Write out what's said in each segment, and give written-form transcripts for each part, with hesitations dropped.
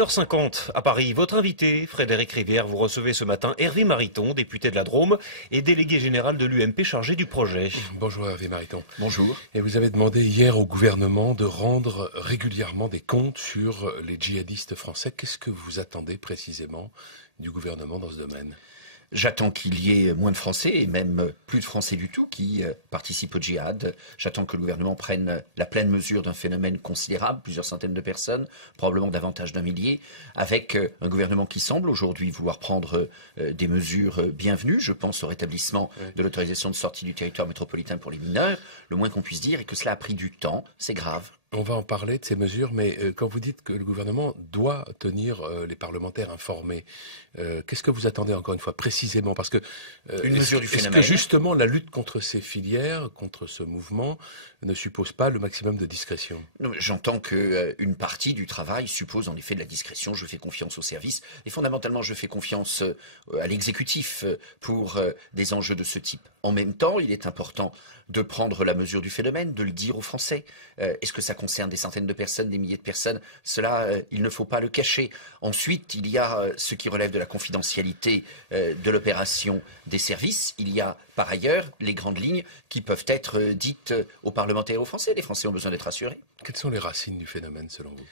10h50 à Paris, votre invité, Frédéric Rivière, vous recevez ce matin Hervé Mariton, député de la Drôme et délégué général de l'UMP chargé du projet. Bonjour Hervé Mariton. Bonjour. Et vous avez demandé hier au gouvernement de rendre régulièrement des comptes sur les djihadistes français. Qu'est-ce que vous attendez précisément du gouvernement dans ce domaine ? J'attends qu'il y ait moins de Français, et même plus de Français du tout, qui participent au djihad. J'attends que le gouvernement prenne la pleine mesure d'un phénomène considérable, plusieurs centaines de personnes, probablement davantage d'un millier, avec un gouvernement qui semble aujourd'hui vouloir prendre des mesures bienvenues. Je pense au rétablissement de l'autorisation de sortie du territoire métropolitain pour les mineurs. Le moins qu'on puisse dire est que cela a pris du temps. C'est grave. On va en parler de ces mesures, mais quand vous dites que le gouvernement doit tenir les parlementaires informés, qu'est-ce que vous attendez encore une fois précisément ? Parce que Une mesure du phénomène. Est-ce que justement la lutte contre ces filières, contre ce mouvement, ne suppose pas le maximum de discrétion ? J'entends qu'une partie du travail suppose en effet de la discrétion. Je fais confiance au service et fondamentalement je fais confiance à l'exécutif pour des enjeux de ce type. En même temps, il est important de prendre la mesure du phénomène, de le dire aux Français. Est-ce que ça concerne des centaines de personnes, des milliers de personnes ? Cela, il ne faut pas le cacher. Ensuite, il y a ce qui relève de la confidentialité de l'opération des services. Il y a par ailleurs les grandes lignes qui peuvent être dites aux parlementaires et aux Français. Les Français ont besoin d'être assurés. Quelles sont les racines du phénomène selon vous ?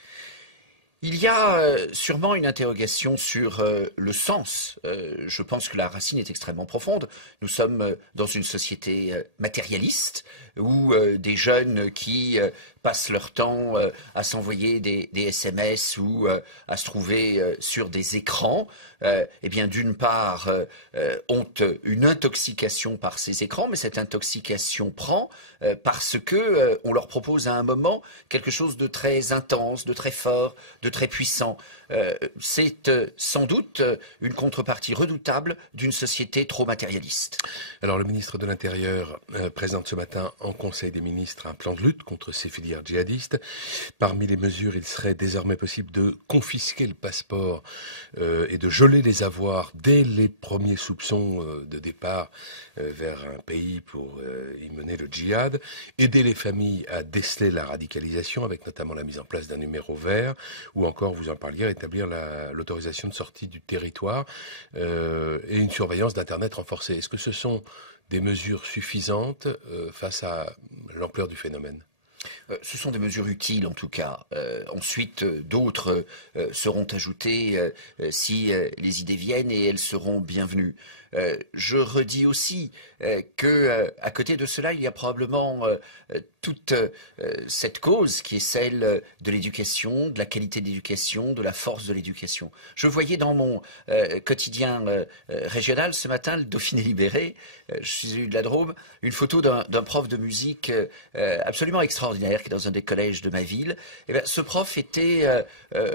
Il y a sûrement une interrogation sur le sens. Je pense que la racine est extrêmement profonde. Nous sommes dans une société matérialiste où des jeunes qui passent leur temps à s'envoyer des SMS ou à se trouver sur des écrans, eh bien d'une part ont une intoxication par ces écrans, mais cette intoxication prend parce que on leur propose à un moment quelque chose de très intense, de très fort, de très puissant. C'est sans doute une contrepartie redoutable d'une société trop matérialiste. Alors le ministre de l'Intérieur présente ce matin en Conseil des ministres un plan de lutte contre ces filières djihadistes. Parmi les mesures, il serait désormais possible de confisquer le passeport et de geler les avoirs dès les premiers soupçons de départ vers un pays pour y mener le djihad, aider les familles à déceler la radicalisation avec notamment la mise en place d'un numéro vert ou encore, vous en parliez, établir l'autorisation de sortie du territoire et une surveillance d'Internet renforcée. Est-ce que ce sont des mesures suffisantes face à l'ampleur du phénomène ? Ce sont des mesures utiles en tout cas. Ensuite, d'autres seront ajoutées si les idées viennent et elles seront bienvenues. Je redis aussi que à côté de cela, il y a probablement toute cette cause qui est celle de l'éducation, de la qualité de l'éducation, de la force de l'éducation. Je voyais dans mon quotidien régional ce matin, le Dauphiné Libéré, je suis élu de la Drôme, une photo d'un prof de musique absolument extraordinaire qui est dans un des collèges de ma ville. Et bien, ce prof était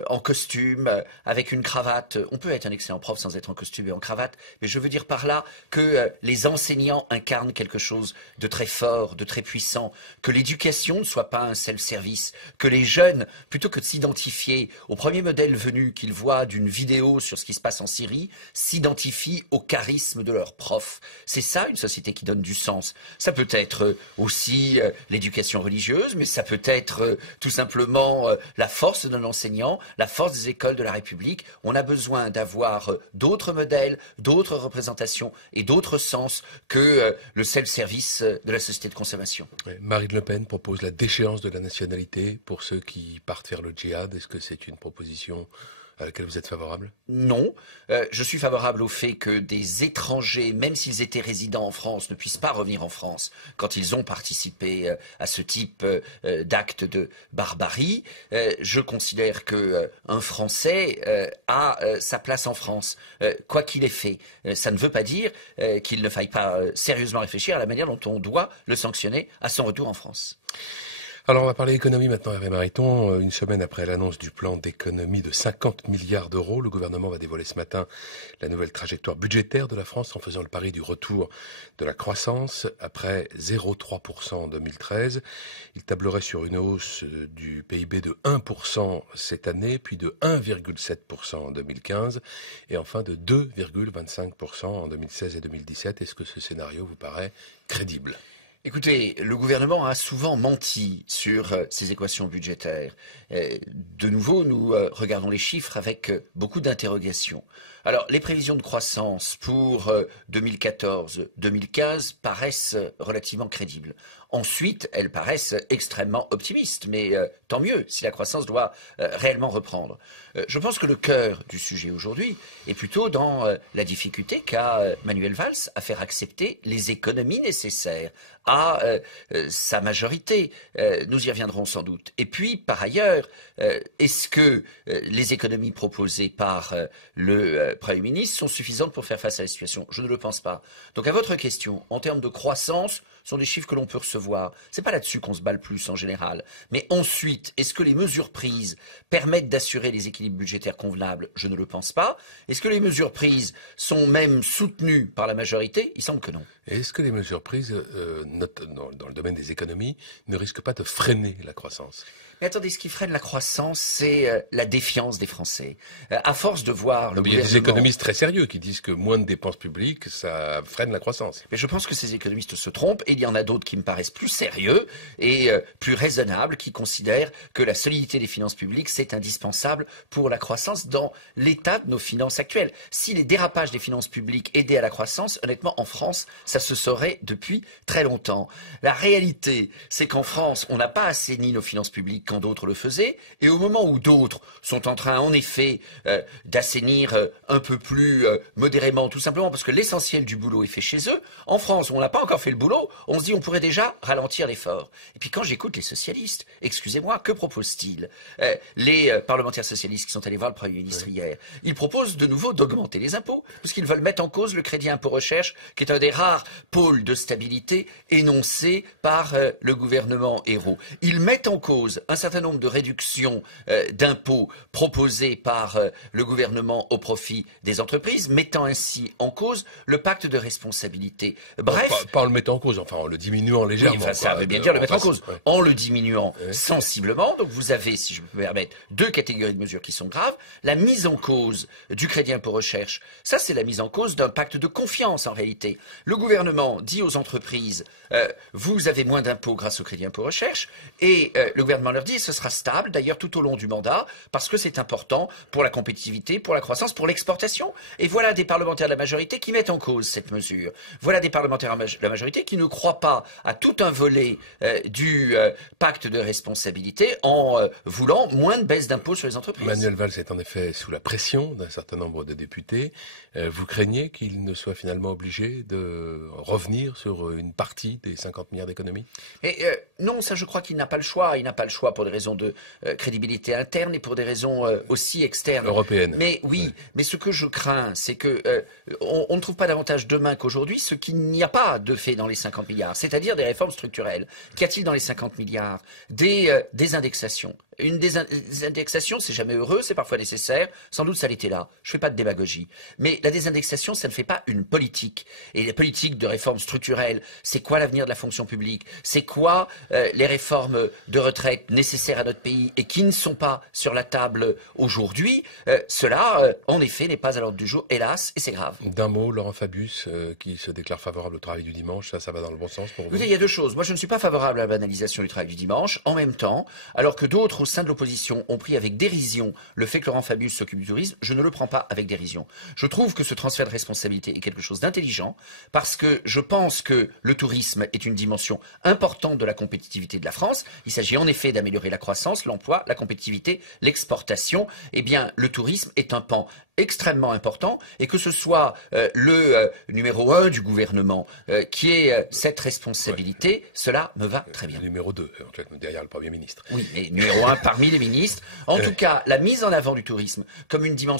en costume, avec une cravate. On peut être un excellent prof sans être en costume et en cravate, mais je veux dire par là que les enseignants incarnent quelque chose de très fort, de très puissant, que l'éducation ne soit pas un self-service, que les jeunes, plutôt que de s'identifier au premier modèle venu qu'ils voient d'une vidéo sur ce qui se passe en Syrie, s'identifient au charisme de leur prof. C'est ça une société qui donne du sens. Ça peut être aussi l'éducation religieuse, mais ça peut être tout simplement la force d'un enseignant, la force des écoles de la République. On a besoin d'avoir d'autres modèles, d'autres représentations et d'autres sens que le self-service de la société de consommation. Marine Le Pen propose la déchéance de la nationalité pour ceux qui partent faire le djihad. Est-ce que c'est une proposition à laquelle vous êtes favorable ? Non. Je suis favorable au fait que des étrangers, même s'ils étaient résidents en France, ne puissent pas revenir en France quand ils ont participé à ce type d'actes de barbarie. Je considère qu'un Français a sa place en France, quoi qu'il ait fait. Ça ne veut pas dire qu'il ne faille pas sérieusement réfléchir à la manière dont on doit le sanctionner à son retour en France. Alors on va parler économie maintenant, Hervé Mariton. Une semaine après l'annonce du plan d'économie de 50 milliards d'euros, le gouvernement va dévoiler ce matin la nouvelle trajectoire budgétaire de la France en faisant le pari du retour de la croissance après 0,3% en 2013. Il tablerait sur une hausse du PIB de 1% cette année, puis de 1,7% en 2015 et enfin de 2,25% en 2016 et 2017. Est-ce que ce scénario vous paraît crédible ? Écoutez, le gouvernement a souvent menti sur ces équations budgétaires. De nouveau, nous regardons les chiffres avec beaucoup d'interrogations. Alors, les prévisions de croissance pour 2014-2015 paraissent relativement crédibles. Ensuite, elles paraissent extrêmement optimistes, mais tant mieux si la croissance doit réellement reprendre. Je pense que le cœur du sujet aujourd'hui est plutôt dans la difficulté qu'a Manuel Valls à faire accepter les économies nécessaires à sa majorité. Nous y reviendrons sans doute. Et puis, par ailleurs, est-ce que les économies proposées par le Premier ministre sont suffisantes pour faire face à la situation? Je ne le pense pas. Donc à votre question, en termes de croissance, ce sont des chiffres que l'on peut recevoir. C'est pas là-dessus qu'on se bat le plus en général. Mais ensuite, est-ce que les mesures prises permettent d'assurer les équilibres budgétaires convenables? Je ne le pense pas. Est-ce que les mesures prises sont même soutenues par la majorité? Il semble que non. Et est-ce que les mesures prises dans le domaine des économies ne risquent pas de freiner la croissance? Mais attendez, ce qui freine la croissance, c'est la défiance des Français. À force de voir le Il y a des gouvernement... économistes très sérieux qui disent que moins de dépenses publiques, ça freine la croissance. Mais je pense que ces économistes se trompent, et il y en a d'autres qui me paraissent plus sérieux et plus raisonnables, qui considèrent que la solidité des finances publiques, c'est indispensable pour la croissance dans l'état de nos finances actuelles. Si les dérapages des finances publiques aidaient à la croissance, honnêtement, en France, ça se saurait depuis très longtemps. La réalité, c'est qu'en France, on n'a pas assaini nos finances publiques quand d'autres le faisaient, et au moment où d'autres sont en train, en effet, d'assainir un peu plus modérément, tout simplement parce que l'essentiel du boulot est fait chez eux, en France, où on n'a pas encore fait le boulot, on se dit on pourrait déjà ralentir l'effort. Et puis quand j'écoute les socialistes, excusez-moi, que proposent-ils? Les parlementaires socialistes qui sont allés voir le Premier ministre hier, ils proposent de nouveau d'augmenter les impôts, parce qu'ils veulent mettre en cause le crédit impôt recherche, qui est un des rares pôles de stabilité énoncés par le gouvernement Ayrault. Ils mettent en cause un certain nombre de réductions d'impôts proposées par le gouvernement au profit des entreprises, mettant ainsi en cause le pacte de responsabilité. Bref... Pas en le mettant en cause, enfin en le diminuant légèrement. Oui, enfin, ça veut bien dire le mettre en cause. En le diminuant sensiblement. Donc vous avez, si je peux me permettre, deux catégories de mesures qui sont graves. La mise en cause du crédit impôt recherche, ça c'est la mise en cause d'un pacte de confiance en réalité. Le gouvernement dit aux entreprises, vous avez moins d'impôts grâce au crédit impôt recherche, et le gouvernement leur dit, ce sera stable d'ailleurs tout au long du mandat, parce que c'est important pour la compétitivité, pour la croissance, pour l'exportation. Et voilà des parlementaires de la majorité qui mettent en cause cette mesure. Voilà des parlementaires de la majorité qui ne croient pas à tout un volet du pacte de responsabilité en voulant moins de baisse d'impôts sur les entreprises. Manuel Valls est en effet sous la pression d'un certain nombre de députés. Vous craignez qu'il ne soit finalement obligé de revenir sur une partie des 50 milliards d'économies? Non, ça je crois qu'il n'a pas le choix. Il n'a pas le choix pour des raisons de crédibilité interne et pour des raisons aussi externes. Européennes. Mais oui, mais ce que je crains, c'est que on ne trouve pas davantage demain qu'aujourd'hui ce qu'il n'y a pas de fait dans les 50 milliards, c'est-à-dire des réformes structurelles. Qu'y a-t-il dans les 50 milliards? Des indexations. Une des indexations, c'est jamais heureux, c'est parfois nécessaire. Sans doute, ça l'était là. Je fais pas de démagogie. Mais la désindexation, ça ne fait pas une politique. Et les politiques de réforme structurelle, c'est quoi l'avenir de la fonction publique? C'est quoi les réformes de retraite nécessaires à notre pays et qui ne sont pas sur la table aujourd'hui? Cela, en effet, n'est pas à l'ordre du jour, hélas, et c'est grave. D'un mot, Laurent Fabius, qui se déclare favorable au travail du dimanche, ça va dans le bon sens pour vous? Écoutez, il y a deux choses. Moi, je ne suis pas favorable à la banalisation du travail du dimanche. En même temps, alors que d'autres au sein de l'opposition ont pris avec dérision le fait que Laurent Fabius s'occupe du tourisme, je ne le prends pas avec dérision. Je trouve que ce transfert de responsabilité est quelque chose d'intelligent parce que je pense que le tourisme est une dimension importante de la compétitivité de la France. Il s'agit en effet d'améliorer la croissance, l'emploi, la compétitivité, l'exportation. Eh bien, le tourisme est un pan extrêmement important et que ce soit le numéro 1 du gouvernement qui ait cette responsabilité, cela me va très bien. Le numéro 2, derrière le Premier ministre. Oui, mais numéro 1 parmi les ministres. En tout cas, la mise en avant du tourisme comme une dimension